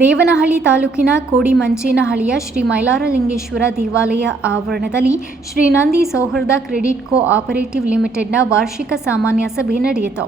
ದೇವನಹಳ್ಳಿ ತಾಲೂಕಿನ ಕೋಡಿಮಂಚೇನಹಳ್ಳಿಯ ಶ್ರೀ ಮೈಲಾರಲಿಂಗೇಶ್ವರ ದೇವಾಲಯ ಆವರಣದಲ್ಲಿ ಶ್ರೀ ನಂದಿ ಸೌಹಾರ್ದ ಕ್ರೆಡಿಟ್ ಕೋ ಆಪರೇಟಿವ್ ಲಿಮಿಟೆಡ್ನ ವಾರ್ಷಿಕ ಸಾಮಾನ್ಯ ಸಭೆ ನಡೆಯಿತು.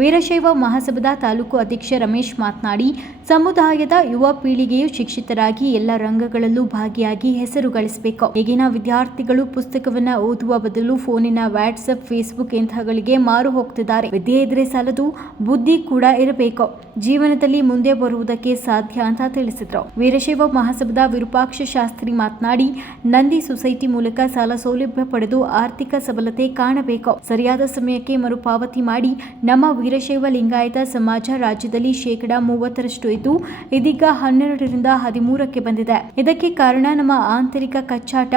ವೀರಶೈವ ಮಹಾಸಭಾದ ತಾಲೂಕು ಅಧ್ಯಕ್ಷ ರಮೇಶ್ ಮಾತನಾಡಿ, ಸಮುದಾಯದ ಯುವ ಪೀಳಿಗೆಯು ಶಿಕ್ಷಿತರಾಗಿ ಎಲ್ಲ ರಂಗಗಳಲ್ಲೂ ಭಾಗಿಯಾಗಿ ಹೆಸರು ಗಳಿಸಬೇಕು. ಈಗಿನ ವಿದ್ಯಾರ್ಥಿಗಳು ಪುಸ್ತಕವನ್ನ ಓದುವ ಬದಲು ಫೋನಿನ ವಾಟ್ಸ್ಆಪ್, ಫೇಸ್ಬುಕ್ ಇಂಥಗಳಿಗೆ ಮಾರು ಹೋಗ್ತಿದ್ದಾರೆ. ವಿದ್ಯೆ ಇದ್ರೆ ಸಾಲದು, ಬುದ್ಧಿ ಕೂಡ ಇರಬೇಕು. ಜೀವನದಲ್ಲಿ ಮುಂದೆ ಬರುವುದಕ್ಕೆ ಸಾಧ್ಯ ಅಂತ ತಿಳಿಸಿದ್ರು. ವೀರಶೈವ ಮಹಾಸಭಾದ ವಿರೂಪಾಕ್ಷ ಶಾಸ್ತ್ರಿ ಮಾತನಾಡಿ, ನಂದಿ ಸೊಸೈಟಿ ಮೂಲಕ ಸಾಲ ಸೌಲಭ್ಯ ಪಡೆದು ಆರ್ಥಿಕ ಸಬಲತೆ ಕಾಣಬೇಕು. ಸರಿಯಾದ ಸಮಯಕ್ಕೆ ಮರುಪಾವತಿ ಮಾಡಿ ನಮ್ಮ ವೀರಶೈವ ಲಿಂಗಾಯತ ಸಮಾಜ ರಾಜ್ಯದಲ್ಲಿ 30% ಇದ್ದು ಇದೀಗ 12ರಿಂದ 13ಕ್ಕೆ ಬಂದಿದೆ. ಇದಕ್ಕೆ ಕಾರಣ ನಮ್ಮ ಆಂತರಿಕ ಕಚ್ಚಾಟ,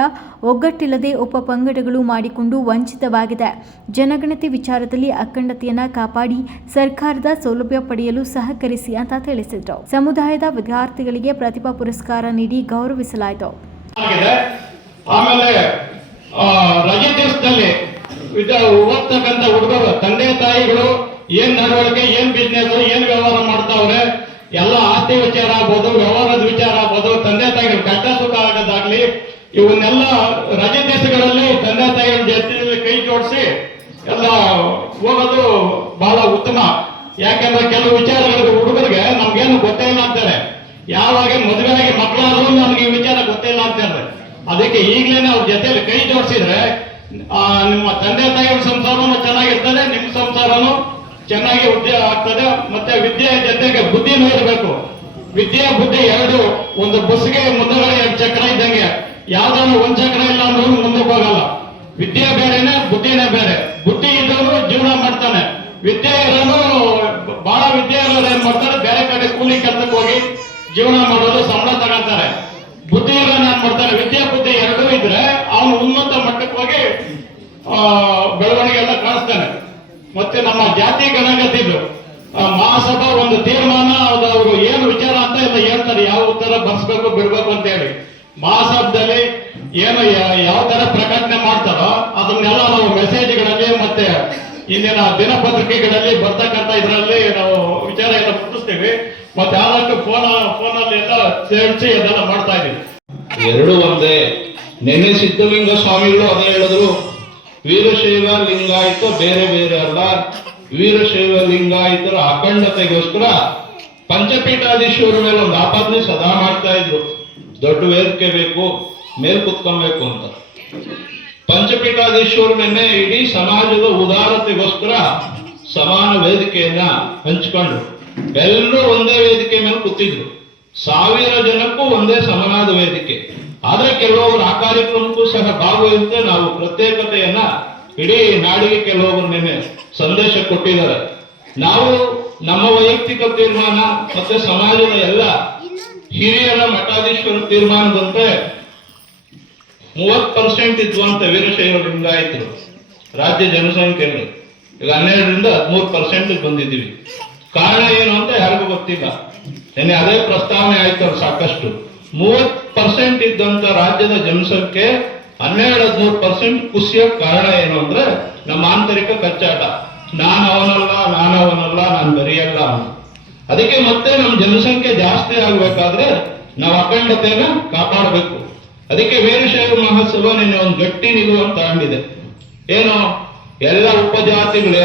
ಒಗ್ಗಟ್ಟಿಲ್ಲದೆ ಉಪಪಂಗಡಗಳು ಮಾಡಿಕೊಂಡು ವಂಚಿತವಾಗಿದೆ. ಜನಗಣತಿ ವಿಚಾರದಲ್ಲಿ ಅಖಂಡತೆಯನ್ನ ಕಾಪಾಡಿ ಸರ್ಕಾರದ ಸೌಲಭ್ಯ ಪಡೆಯಲು ಸಹಕರಿಸಿ ಅಂತ ತಿಳಿಸಿದ್ರು. ಸಮುದಾಯದ ವಿದ್ಯಾರ್ಥಿಗಳಿಗೆ ಪ್ರತಿಭಾ ಪುರಸ್ಕಾರ ನೀಡಿ ಗೌರವಿಸಲಾಯಿತು. ಆಮೇಲೆ ರಜೆ ದಿವಸದಲ್ಲಿ ಓದ್ತಕ್ಕಂಥ ಹುಡುಗರು ತಂದೆ ತಾಯಿಗಳು ಏನ್ ನಡವಳಿಕೆ, ಏನ್ ಬಿಸ್ನೆಸ್, ಏನ್ ವ್ಯವಹಾರ ಮಾಡ್ತಾವ್ರೆ, ಎಲ್ಲ ಆಸ್ತಿ ವಿಚಾರ ಆಗ್ಬೋದು, ವ್ಯವಹಾರದ ವಿಚಾರ ಆಗ್ಬೋದು, ತಂದೆ ತಾಯಿಗಳು ಕಷ್ಟ ಸುಖ ಆಗೋದಾಗ್ಲಿ, ಇವನ್ನೆಲ್ಲ ರಜೆ ದಿವಸಗಳಲ್ಲಿ ತಂದೆ ತಾಯಿಗಳ ಜೊತೆಯಲ್ಲಿ ಕೈ ಜೋಡಿಸಿ ಎಲ್ಲ ಹೋಗೋದು ಬಹಳ ಉತ್ತಮ. ಯಾಕೆಂದ್ರೆ ಕೆಲವು ವಿಚಾರಗಳಿಗೆ ಹುಡುಗರಿಗೆ ನಮ್ಗೇನು ಗೊತ್ತೇ ಇಲ್ಲ ಅಂತಾರೆ. ಯಾವಾಗ ಮದುವೆ ಆಗಿ ಮಕ್ಕಳಾದ್ರೂ ನಮ್ಗೆ ಈ ವಿಚಾರ ಗೊತ್ತಿಲ್ಲ ಅಂತಾರೆ. ಅದಕ್ಕೆ ಈಗಲೇ ಅವ್ರ ಜೊತೆಯಲ್ಲಿ ಕೈ ಜೋಡಿಸಿದ್ರೆ ನಿಮ್ಮ ತಂದೆ ತಾಯಿಗಳ ಸಂಸಾರನು ಚೆನ್ನಾಗಿರ್ತದೆ, ನಿಮ್ಮ ಸಂಸಾರನು ಚೆನ್ನಾಗಿ ಉದ್ಯೋಗ ಆಗ್ತದೆ. ಮತ್ತೆ ವಿದ್ಯೆ ಜೊತೆಗೆ ಬುದ್ಧಿನೂ ಇರಬೇಕು. ವಿದ್ಯೆ ಬುದ್ಧಿ ಎರಡು ಒಂದು ಬಸ್ಗೆ ಮುಂದಗಡೆ 2 ಚಕ್ರ ಇದ್ದಂಗೆ. ಯಾವ್ದಾದ್ರು 1 ಚಕ್ರ ಇಲ್ಲ ಅಂದ್ರೂ ಮುಂದಕ್ಕೆ ಹೋಗಲ್ಲ. ವಿದ್ಯೆ ಬೇರೆನೆ, ಬುದ್ಧಿನೇ ಬೇರೆ. ಬುದ್ಧಿ ಇದ್ದವನು ಜೀವನ ಮಾಡ್ತಾನೆ. ವಿದ್ಯೆ ಇರೋನು ಬಹಳ ವಿದ್ಯೆ ಇರೋರು ಏನ್ ಮಾಡ್ತಾರೆ, ಬೇರೆ ಕಡೆ ಕೂಲಿ ಕೆಲಸಕ್ಕೆ ಹೋಗಿ ಜೀವನ ಮಾಡೋದು, ಸಂಬಳ ತಗೊಂತಾರೆ. ಬುದ್ಧಿ ಇರೋನು ಏನ್ ಮಾಡ್ತಾನೆ, ವಿದ್ಯೆ ಬುದ್ಧಿ ಎರಡೂ ಇದ್ರೆ ಅವನು ಉನ್ನತ ಮಟ್ಟಕ್ಕೆ ಹೋಗಿ ಬೆಳವಣಿಗೆ ಎಲ್ಲ ಕಾಣಿಸ್ತಾನೆ. ಮತ್ತೆ ನಮ್ಮ ಜಾತಿ ಗಣಗತಿದ್ದು ಮಹಾಸಭಾ ಒಂದು ತೀರ್ಮಾನ, ಅವರು ಏನು ವಿಚಾರ ಅಂತ ಎಲ್ಲ ಹೇಳ್ತಾರೆ, ಯಾವ ಉತ್ತರ ಬರ್ಸ್ಬೇಕು ಬಿಡ್ಬೇಕು ಅಂತ ಹೇಳಿ. ಮಹಾಸಭಾದಲ್ಲಿ ಏನು ಯಾವ ತರ ಪ್ರಕಟಣೆ ಮಾಡ್ತಾರೋ ಅದನ್ನೆಲ್ಲ ನಾವು ಮೆಸೇಜ್ಗಳಲ್ಲಿ ಮತ್ತೆ ಇಂದಿನ ದಿನಪತ್ರಿಕೆಗಳಲ್ಲಿ ಬರ್ತಕ್ಕಂಥ ಇದರಲ್ಲಿ ನಾವು ವಿಚಾರ ಎಲ್ಲ ಮುಟ್ಟಿಸ್ತೀವಿ. ಮತ್ತೆ ಆದಷ್ಟು ಫೋನಲ್ಲಿ ಎಲ್ಲ ಸೇರಿಸಿ ಅದೆಲ್ಲ ಮಾಡ್ತಾ ಇದೀವಿ. ಎರಡು ಒಂದೇ. ನೆನ್ನೆ ಸಿದ್ಧಲಿಂಗ ಸ್ವಾಮಿಗಳು ಅದೇ ಹೇಳಿದ್ರು, ವೀರಶೈವ ಲಿಂಗಾಯತ ಬೇರೆ ಬೇರೆ ಅಲ್ಲ. ವೀರಶೈವ ಲಿಂಗಾಯತರ ಅಖಂಡತೆಗೋಸ್ಕರ ಪಂಚಪೀಠಾಧೀಶ್ವರ ಮೇಲೆ ಒಂದು ಆಪಾದನೆ ಸದಾ ಮಾಡ್ತಾ ಇದ್ರು. ದೊಡ್ಡ ವೇದಿಕೆ ಬೇಕು, ಮೇಲ್ ಕುತ್ಕೊಬೇಕು ಅಂತ. ಪಂಚಪೀಠಾಧೀಶ್ವರ ಮೇಲೆ ಇಡೀ ಸಮಾಜದ ಉದಾರತೆಗೋಸ್ಕರ ಸಮಾನ ವೇದಿಕೆಯನ್ನ ಹಂಚ್ಕೊಂಡು ಎಲ್ಲರೂ ಒಂದೇ ವೇದಿಕೆ ಮೇಲೆ ಕೂತಿದ್ರು. 1000 ಜನಕ್ಕೂ ಒಂದೇ ಸಮನಾದ ವೇದಿಕೆ. ಆದ್ರೆ ಕೆಲವೊಬ್ರು ಆ ಕಾರ್ಯಕ್ರಮಕ್ಕೂ ಸಹ ಭಾಗವಹಿಸುತ್ತೆ. ನಾವು ಪ್ರತ್ಯೇಕತೆಯನ್ನ ಇಡೀ ನಾಡಿಗೆ ಕೆಲವೊಬ್ರು ನಿನ್ನೆ ಸಂದೇಶ ಕೊಟ್ಟಿದ್ದಾರೆ. ನಾವು ನಮ್ಮ ವೈಯಕ್ತಿಕ ತೀರ್ಮಾನ ಮತ್ತೆ ಸಮಾಜದ ಎಲ್ಲ ಹಿರಿಯರ ಮಠಾಧೀಶ್ವರ ತೀರ್ಮಾನದಂತೆ 30% ಇದ್ವಂತ ವೀರಶೈವ ಲಿಂಗಾಯತರು ರಾಜ್ಯ ಜನಸಂಖ್ಯೆಯಲ್ಲಿ. ಈಗ 12ರಿಂದ 13% ಬಂದಿದ್ದೀವಿ. ಕಾರಣ ಏನು ಅಂತ ಯಾರಿಗೂ ಗೊತ್ತಿಲ್ಲ. ನಿನ್ನೆ ಅದೇ ಪ್ರಸ್ತಾವನೆ ಆಯ್ತು ಸಾಕಷ್ಟು. 30% ಇದ್ದಂತ ರಾಜ್ಯದ ಜನಸಂಖ್ಯೆ 12-13% ಕುಸಿಯ ಕಾರಣ ಏನು ಅಂದ್ರೆ ನಮ್ಮ ಆಂತರಿಕ ಕಚ್ಚಾಟ. ನಾನು ಅವನಲ್ಲ, ನಾನು ಬರೆಯಲ್ಲ ಅವನು. ಅದಕ್ಕೆ ಮತ್ತೆ ನಮ್ಮ ಜನಸಂಖ್ಯೆ ಜಾಸ್ತಿ ಆಗ್ಬೇಕಾದ್ರೆ ನಾವು ಅಖಂಡತೆಯನ್ನ ಕಾಪಾಡಬೇಕು. ಅದಕ್ಕೆ ವೀರಶೈವ ಮಹಾಸಭಾ ನಿನ್ನೆ ಒಂದು ಗಟ್ಟಿ ನಿಲುವನ್ನು ತಗೊಂಡಿದೆ. ಏನು, ಎಲ್ಲ ಉಪಜಾತಿಗಳು